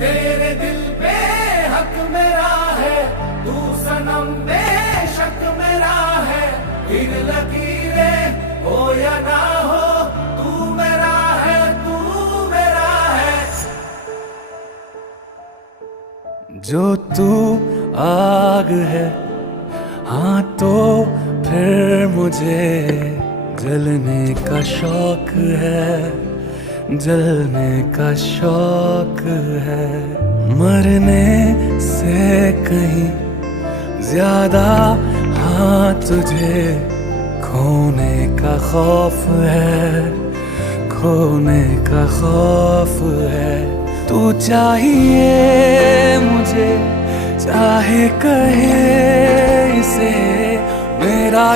तेरे दिल पे हक मेरा है, तू सनम बेशक मेरा है। फिर लकीरें हो या ना हो, तू मेरा है, तू मेरा है। जो तू आग है, हाँ तो फिर मुझे जलने का शौक है, जलने का शौक है। मरने से कहीं ज्यादा हाँ तुझे खोने का खौफ है, खोने का खौफ है। तू चाहिए मुझे, चाहे कहे इसे मेरा